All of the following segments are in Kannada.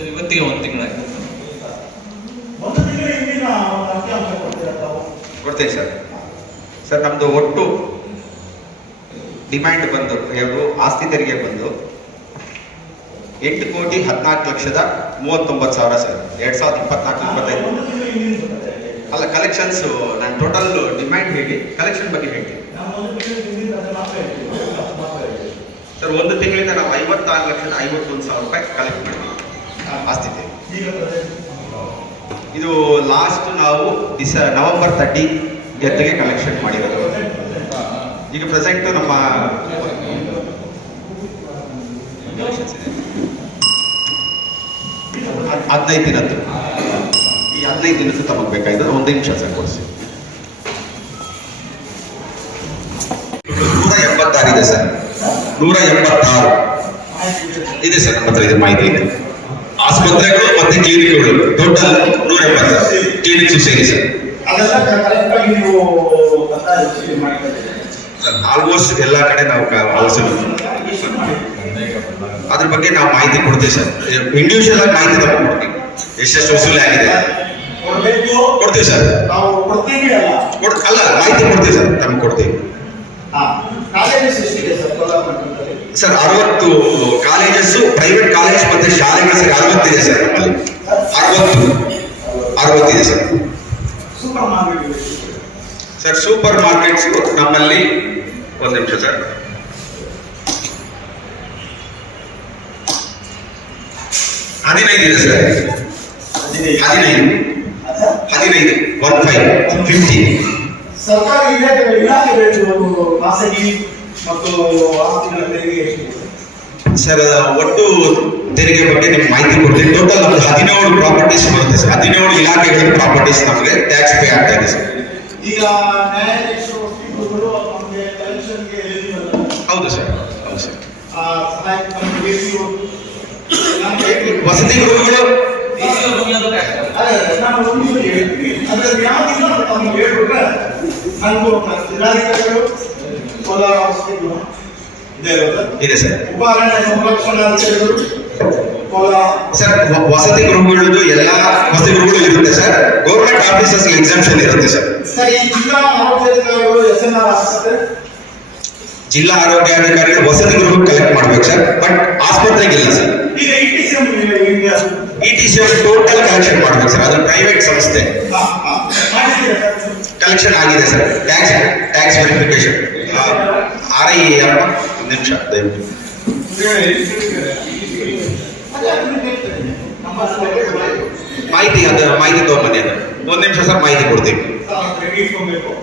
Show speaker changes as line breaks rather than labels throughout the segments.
ಸರ್ ಇವತ್ತಿಗೆ ಒಂದು ತಿಂಗಳಾಯ್ತು
ಕೊಡ್ತೇನೆ
ಕೊಡ್ತೇವೆ ಸರ್. ಸರ್ ನಮ್ಮದು ಒಟ್ಟು ಡಿಮ್ಯಾಂಡ್ ಬಂದು ಯಾವುದು ಆಸ್ತಿ ತೆರಿಗೆ ಬಂದು ಎಂಟು ಕೋಟಿ ಹದಿನಾಲ್ಕು ಲಕ್ಷದ ಮೂವತ್ತೊಂಬತ್ತು ಸಾವಿರ ಸರ್. ಎರಡು ಸಾವಿರದ ಇಪ್ಪತ್ನಾಲ್ಕು ಇಪ್ಪತ್ತೈದು. ಅಲ್ಲ ಕಲೆಕ್ಷನ್ಸ್ ನಾನು ಟೋಟಲ್ ಡಿಮ್ಯಾಂಡ್ ಹೇಳಿ ಕಲೆಕ್ಷನ್ ಬಗ್ಗೆ ಹೇಳ್ತೀನಿ. ಸರ್ ಒಂದು ತಿಂಗಳಿಂದ ನಾವು ಐವತ್ತಾರು ಲಕ್ಷದ ಐವತ್ತೊಂದು ಸಾವಿರ ರೂಪಾಯಿ ಕಲೆಕ್ಟ್ ಮಾಡಿದ್ವಿ ಆಸ್ತಿ ತೆರಿಗೆ ಇದು ಲಾಸ್ಟ್ ನಾವು ಡಿಸ ನವೆಂಬರ್ ತರ್ಟಿ ಎತ್ತಿಗೆ ಕಲೆಕ್ಷನ್ ಮಾಡಿರೋದು. ಈಗ ಪ್ರೆಸೆಂಟ್ ನಮ್ಮ ಹದ್- ಹದಿನೈದು ದಿನದ್ದು. ಈ ಹದಿನೈದು ದಿನದ್ದು ತಮಗೆ ಬೇಕಾಯ್ತದೆ ಒಂದು ನಿಮಿಷ ಸರ್ ಕೊಡಿಸಿ. ನೂರ ಎಂಬತ್ತಾರು ಇದೆ ಸರ್. ನೂರ
ಇದೆ.
ಇದೆ ಸರ್ ನಮ್ಮ ಹತ್ರ ಇದೆ ಮಾಹಿತಿ. ಇದೆ ಆಸ್ಪತ್ರೆಗಳು ಮತ್ತೆ ಕ್ಲಿನಿಕ್ಗಳು ಟೋಟಲ್ ನೂರ ಎಪ್ಪತ್ತು ಕ್ಲಿನಿಕ್ಸ್ ಸೇರಿ ಸರ್.
ನೀವು.
ಆಲ್ಮೋಸ್ಟ್ ಎಲ್ಲ ಕಡೆ ನಾವು ಆಲೋಚನೆ ಅದ್ರ ಬಗ್ಗೆ ನಾವು ಮಾಹಿತಿ ಕೊಡ್ತೀವಿ ಸರ್. ಇಂಡಿವಿಜುವಲ್ ಆಗಿ ಮಾಹಿತಿ ತಗೊಂಡು ಕೊಡ್ತೀವಿ. ಎಷ್ಟೆಷ್ಟು ವಸೂಲಿ ಆಗಿದೆ? ಕೊಡ್ತೀವಿ ಸರ್.
ನಾವು ಅಲ್ಲ.
ಮಾಹಿತಿ ಕೊಡ್ತೀವಿ ಸರ್. ನಮ್ಗೆ ಕೊಡ್ತೀವಿ.
ಸರ್
ಅರವತ್ತು ಕಾಲೇಜಸ್ ಪ್ರೈವೇಟ್ ಕಾಲೇಜ್ ಮತ್ತೆ ಶಾಲೆಗಳು ಸರ್ ಅರವತ್ತಿದೆ ಸರ್ ನಮ್ಮಲ್ಲಿ ಅರವತ್ತು ಅರವತ್ತಿದೆ ಸರ್.
ಸೂಪರ್ ಮಾರ್ಕೆಟ್ ಇದೆ.
ಸರ್. ಸೂಪರ್ ಮಾರ್ಕೆಟ್ಸ್ ನಮ್ಮಲ್ಲಿ ಒಂದು ನಿಮಿಷ ಸರ್. ಹದಿನೈದು ಇದೆ ಸರ್. ಹದಿನೈದು.
ಅದ?
ಹದಿನೈದು ಒನ್ ಫೈವ್ ಫಿಫ್ಟಿ
ಸರ್ಕಾರಿ ಇಲಾಖೆ ಇಲಾಖೆಗಳು ಖಾಸಗಿ ಮತ್ತು ಆಸ್ತಿಗಳ ತೆರಿಗೆ ಎಷ್ಟಿದೆ
ಸರ್ ಒಟ್ಟು ತೆರಿಗೆ ಬಗ್ಗೆ ನಿಮ್ಗೆ ಮಾಹಿತಿ ಕೊಡ್ತೀನಿ. ಟೋಟಲ್ ನಮ್ಗೆ ಹದಿನೇಳು ಪ್ರಾಪರ್ಟೀಸ್ ಬರುತ್ತೆ ಸರ್ ಹದಿನೇಳು ಇಲಾಖೆಗಳ ಪ್ರಾಪರ್ಟೀಸ್ ನಮಗೆ ಟ್ಯಾಕ್ಸ್ ಪೇ ಆಗ್ತಾ ಇದೆ ಸರ್
ಈಗ
ಹೌದು ಸರ್ ಹೌದು ಸರ್ ವಸತಿ ಗೃಹಗಳು.
ಅದ್ರಲ್ಲಿ ಯಾವ್ದಿಲ್ಲ ಅಂತ ಹೇಳ್ಬಿಟ್ರೆ ಜಿಲ್ಲಾಧಿಕಾರಿಗಳು ವಸತಿಗಳು. ಇದೆ. ಸರ್?
ಸರ್ ವಸತಿ ಗೃಹಗಳದ್ದು ಎಲ್ಲ ವಸತಿ ಗೃಹಗಳು ಇರುತ್ತೆ ಸರ್. ಗೌರ್ಮೆಂಟ್ ಆಫೀಸಸ್ ಎಕ್ಸಾಮ್ಷನ್ ಇರುತ್ತೆ ಸರ್.
ಜಿಲ್ಲಾ ಆರೋಗ್ಯಾಧಿಕಾರಿಗಳು ಎಸ್ ಎನ್ ಆರ್ ಆಸ್ಪತ್ರೆ?
ಜಿಲ್ಲಾ ಆರೋಗ್ಯಾಧಿಕಾರಿಗಳು ವಸತಿ ಗೃಹ ಕಲೆಕ್ಟ್ ಮಾಡ್ಬೇಕು ಸರ್. ಬಟ್ ಆಸ್ಪತ್ರೆಗೆ ಇಲ್ಲ sir.
E T C
total collection ಮಾಡ್ಬೇಕು ಸರ್. ಅದು ಪ್ರೈವೇಟ್ ಸಂಸ್ಥೆ. ಕಲೆಕ್ಷನ್ ಆಗಿದೆ sir. Tax tax verification R I ಒಂದು ನಿಮಿಷ ದಯವಿಟ್ಟು. ಮಾಹಿತಿ ಅದು, ಮಾಹಿತಿ ತಗೊಂಬನ್ನಿ ಅದು. ಒಂದು ನಿಮಿಷ ಸರ್, ಮಾಹಿತಿ ಕೊಡ್ತೀವಿ.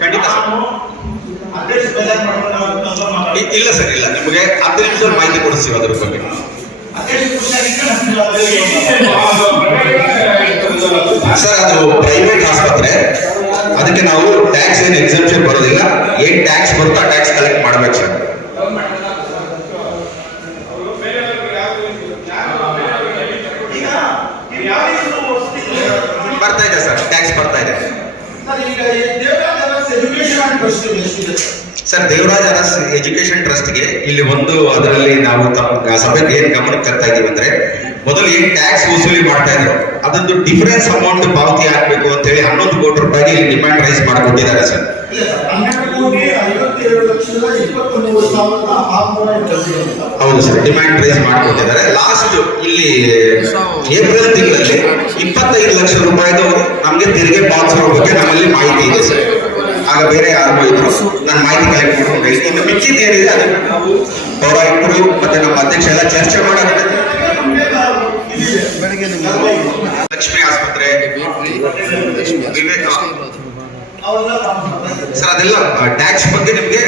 ಖಂಡಿತ ಇಲ್ಲ ಸರ್, ಇಲ್ಲ. ನಿಮಗೆ ಹತ್ತು ನಿಮಿಷ ಮಾಹಿತಿ ಕೊಡಿಸ್ತೀವಿ ಅದ್ರ ಬಗ್ಗೆ. ಸರ್, ಅದು ಪ್ರೈವೇಟ್ ಆಸ್ಪತ್ರೆ. ಅದಕ್ಕೆ ನಾವು ಟ್ಯಾಕ್ಸ್ ಏನು ಎಕ್ಸೆಪ್ಷನ್ ಬರೋದಿಲ್ಲ. ಏನ್ ಟ್ಯಾಕ್ಸ್ ಬರುತ್ತೋ ಟ್ಯಾಕ್ಸ್ ಕಲೆಕ್ಟ್ ಮಾಡ್ಬೇಕು ಸರ್
ಈಗ ನೀವು ಯಾವ ರೀತಿ ವಸತಿ-
ಬರ್ತಾ ಇದೆ ಸರ್ ಟ್ಯಾಕ್ಸ್ ಬರ್ತಾ ಇದೆ.
ಸರ್, ದೇವರಾಜ ಅರಸ್ ಎಜುಕೇಶನ್
ದೇವರಾಜ್ ಅರಸ್ ಟ್ರಸ್ಟ್ಗೆ ಇಲ್ಲಿ ಒಂದು ಅದರಲ್ಲಿ ನಾವು ತಮ್ಮ ಸಭೆಗೆ ಏನ್ ಗಮನಕ್ಕೆ ತರ್ತಾ ಇದೀವಿ ಅಂದ್ರೆ ಮೊದಲು ಏನ್ ಟ್ಯಾಕ್ಸ್ ವಸೂಲಿ ಮಾಡ್ತಾ ಇದ್ರು ಅದೊಂದು ಡಿಫರೆನ್ಸ್ ಅಮೌಂಟ್ ಪಾವತಿ ಆಗ್ಬೇಕು ಅಂತ ಹೇಳಿ ಹನ್ನೊಂದು ಕೋಟಿ ರೂಪಾಯಿಗೆ ಇಲ್ಲಿ ಡಿಮ್ಯಾಂಡ್ ರೈಸ್ ಮಾಡಿಕೊಟ್ಟಿದ್ದಾರೆ ಸರ್. ಹೌದು ಸರ್ ಡಿಮ್ಯಾಂಡ್ ರೇಸ್ ಮಾಡಿಕೊಟ್ಟಿದ್ದಾರೆ. ಲಾಸ್ಟ್ ಇಲ್ಲಿ ಏಪ್ರಿಲ್ ತಿಂಗಳಲ್ಲಿ ಇಪ್ಪತ್ತೈದು ಲಕ್ಷ ರೂಪಾಯಿದು ನಮಗೆ ತೆರಿಗೆ ಬಾಕ್ಸ್ ಬಗ್ಗೆ ನಮ್ಮಲ್ಲಿ ಮಾಹಿತಿ ಇದೆ ಸರ್. ಆಗ ಬೇರೆ ಯಾರು ಇದ್ರು. ನಾನು ಮಾಹಿತಿ ಕಲೆಕ್ಟ್ ಮಾಡ್ಕೊಂಡು ಇನ್ನು ಮಿಕ್ಕಿದ್ದು ಏನಿದೆ ನಾವು ಪೌರಾಯುಕ್ತರು ಮತ್ತೆ ನಮ್ಮ ಅಧ್ಯಕ್ಷ ಎಲ್ಲ ಚರ್ಚೆ ಮಾಡೋದ್ರೆ ಲಕ್ಷ್ಮಿ ಆಸ್ಪತ್ರೆ ಸರ್, ಅದೆಲ್ಲ ಟ್ಯಾಕ್ಸ್ ಬಗ್ಗೆ ನಿಮಗೆ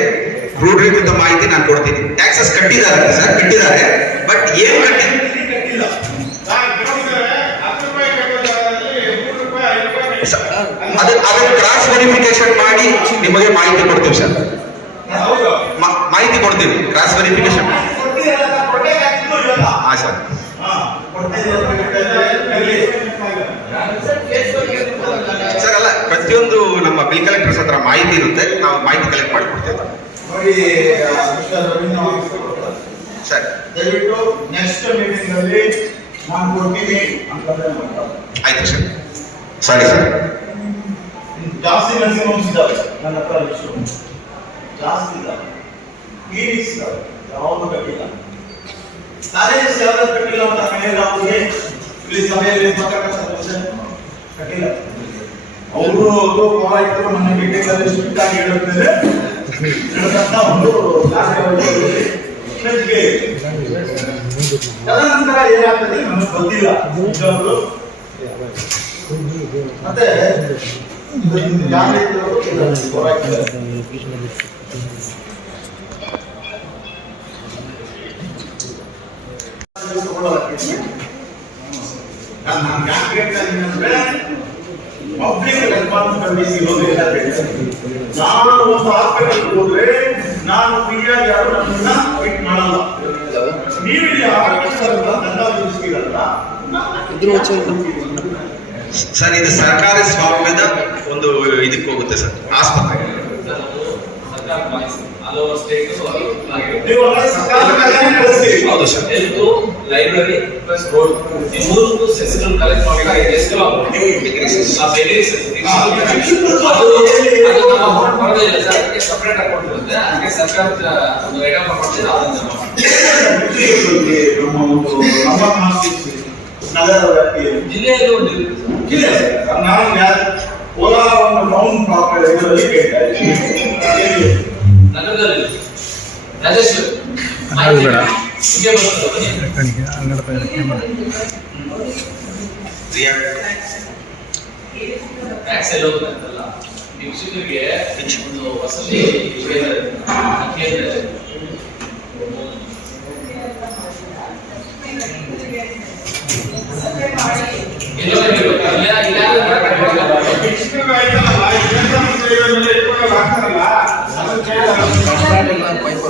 ಕ್ರೋಢೀಕೃತ ಮಾಹಿತಿ ನಾನು ಕೊಡ್ತೀನಿ ಟ್ಯಾಕ್ಸಸ್ ಕಟ್ಟಿದ್ದಾರೆ ಸರ್, ಕಟ್ಟಿದ್ದಾರೆ ಬಟ್ ಏನ್ ಕಟ್ಟಿ ಅದನ್ನ ಕ್ರಾಸ್ ವೆರಿಫಿಕೇಶನ್ ಮಾಡಿ ನಿಮಗೆ ಮಾಹಿತಿ ಕೊಡ್ತೀವಿ ಸರ್ ಮಾಹಿತಿ ಕೊಡ್ತೀವಿ ಕ್ರಾಸ್ ವೆರಿಫಿಕೇಶನ್. ಹಾ ಸರ್. ಸರ್, ಅಲ್ಲ, ಪ್ರತಿಯೊಂದು ನಮ್ಮ ಬಿಲ್ ಕಲೆಕ್ಟರ್ಸ್ ಹತ್ರ ಮಾಹಿತಿ ಇರುತ್ತೆ ನಾವು ಮಾಹಿತಿ ಕಲೆಕ್ಟ್ ಮಾಡಿ ಕೊಡ್ತೇವೆ
ಮಿಸ್ಟರ್ ರವೀಂದ್ರ
ಸರ್.
ದಯವಿಟ್ಟು ನೆಕ್ಸ್ಟ್ ಮೀಟಿಂಗ್ ಅಲ್ಲಿ ನಾನು ಕೊಡ್ತೀನಿ ಅಂತಂದ್ರೆ
ಆಯ್ತು ಸರ್. ಸರಿ ಸರ್.
ಜಾಸ್ತಿ ನರ್ಸಿಂಗ್ ಹೋಮ್ಸ್ ನನ್ನ ಹತ್ರ ಎಷ್ಟು ಜಾಸ್ತಿ ಇದಾವೆ. ಕ್ಲಿನಿಕ್ಸ್ ಇದಾವೆ. ಯಾವುದು ಕಟ್ಟಿಲ್ಲ. ನಾನೇ ಸೇವೆ ಕಟ್ಟಿಲ್ಲ ಅಂತ ಮನೆಯಲ್ಲಿ ಅವ್ರಿಗೆ ಇಲ್ಲಿ ಸಭೆಯಲ್ಲಿ ಮಾತಾಡ್ತಾರೆ ಕಟ್ಟಿಲ್ಲ. ಅವರು ಅದು ಪೌರಾಯುಕ್ತರು ನನ್ನ ಮೀಟಿಂಗಲ್ಲಿ ಸ್ಟ್ರಿಕ್ಟ್ ಆಗಿ ತದನಂತರ ಏನಾಗ್ತದೆ ನನಗೆ ಗೊತ್ತಿಲ್ಲ ನಿಜವಾಗ್ಲೂ. ಮತ್ತೆ ಯಾವ ರೀತಿ ಪೌರಾಯುಕ್ತರು. ನಾನು ನಾನು ಯಾಕೆ ಪಬ್ಲಿಕ್ ರೆಸ್ಪಾನ್ಸಿಬಿಲಿಟಿ ನಾನು ಒಂದು ಹಾಸ್ಪಿಟಲ್ ಹೋದ್ರೆ ನಾನು ಫ್ರೀಯಾಗಿ ಯಾರು ನನ್ನನ್ನ ಟ್ರೀಟ್ ಮಾಡಲ್ಲ ನೀವು ಇಲ್ಲಿ
ಸರ್, ಇದು ಸರ್ಕಾರಿ ಸ್ವಾಮ್ಯದ ಒಂದು ಇದಕ್ಕೆ ಹೋಗುತ್ತೆ ಸರ್, ಆಸ್ಪತ್ರೆ.
ಹಲವು ಸ್ಟೇಟ್
ನೀವು ಅಲ್ಲ ಸರ್ಕಾರದ ಖಜಾನೆ ಕಳಿಸ್ತೀರಿ.
ಹೌದು sir.
Health library plus road ಈ ಮೂರು ಸೆಸ್ಗಳು ಕಲೆಕ್ಟ್ ಮಾಡಿ ಎಷ್ಟು ಆ ಬೇರೆ ಅದು ಅದು ನಮ್ಮ ಅಮೌಂಟ್ ಬರೋದಿಲ್ಲ ಸರ್. ಅದಕ್ಕೆ ಸಪರೇಟ್ ಅಕೌಂಟ್ ಇರುತ್ತೆ ಅದಕ್ಕೆ ಸರ್ಕಾರದ ಒಂದು ಐಟಮ್ ಮಾಡ್ತೀವಿ ಅದನ್ನ
ನಮ್ಮ ಒಂದು ನಮ್ಮ ಮಾಹಿತಿ ನಗರ ವ್ಯಾಪ್ತಿಯಲ್ಲಿ
ಜಿಲ್ಲೆಯಲ್ಲಿ ಒಂದು ಇರುತ್ತೆ ಸರ್.
ಇಲ್ಲ ಸರ್, ನಾನು ಯಾರು ಕೋಲಾರ ಒಂದು ಟೌನ್ ಪ್ರಾಪರ್ ಇದರಲ್ಲಿ ಕೇಳ್ತಾ ಇದ್ದೀನಿ.
ಹೋಗುತ್ತೆ ಅಂತಲ್ಲ ವೀಕ್ಷಕರಿಗೆ ಒಂದು ವಸತಿ ಕೇಂದ್ರ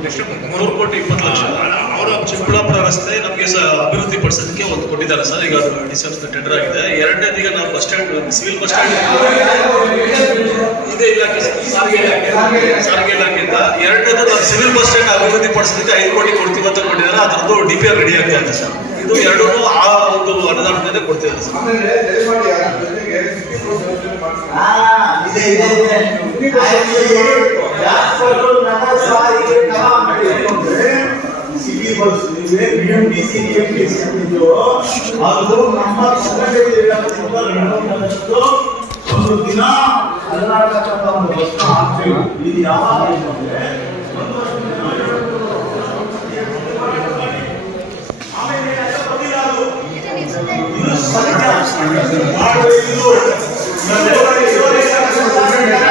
ಮೂರು ಕೋಟಿ ಇಪ್ಪತ್ತು ಲಕ್ಷ. ಅವರ ಚಿಕ್ಕಬಳ್ಳಾಪುರ ರಸ್ತೆ ನಮಗೆ ಅಭಿವೃದ್ಧಿ ಪಡಿಸೋದಕ್ಕೆ ಒಂದು ಕೊಟ್ಟಿದ್ದಾರೆ ಸರ್. ಈಗ ಅದು ಟೆಂಡರ್ ಆಗಿದೆ. ಎರಡನೇದು ಈಗ ನಾವು bus stand civil bus stand ಇದೇ ಇಲಾಖೆ ಸರ್, ಸಾರಿಗೆ ಇಲಾಖೆ. ಸಾರಿಗೆ ಇಲಾಖೆಯಿಂದ ಎರಡನೇದು ನಾವು ಸಿವಿಲ್ ಬಸ್ ಸ್ಟ್ಯಾಂಡ್ ಅಭಿವೃದ್ಧಿ ಪಡಿಸೋದಕ್ಕೆ ಐದು ಕೋಟಿ ಕೊಡ್ತೀವಿ ಅಂತ ಕೊಟ್ಟಿದ್ದಾರೆ. ಅದರದ್ದು ಡಿ ಪಿ ಆರ್ ರೆಡಿ ಆಗ್ತಾ ಇದೆ ಸರ್. ಇದು ಎರಡೂ ಆ ಒಂದು ಅನುದಾನದಿಂದ ಕೊಡ್ತಿದ್ದಾರೆ ಸರ್.
ಇವೆ ಬಿಎಂಟಿಸಿ ಎಂಪಿಸಿ ಇದ್ದು ಅದು ನಮ್ಮ ಕರ್ನಾಟಕ ಜಿಲ್ಲೆಯಾದ್ಯಂತ ನಡೆದಂತದ್ದು ಒಂದು ದಿನ ಕರ್ನಾಟಕದ ಒಂದು ಬಸ್ ಹಾಕ್ಬೇಕು ಇದು ಯಾವಾಗ ಅಂತಂದ್ರೆ ಇದು ಸತ್ಯ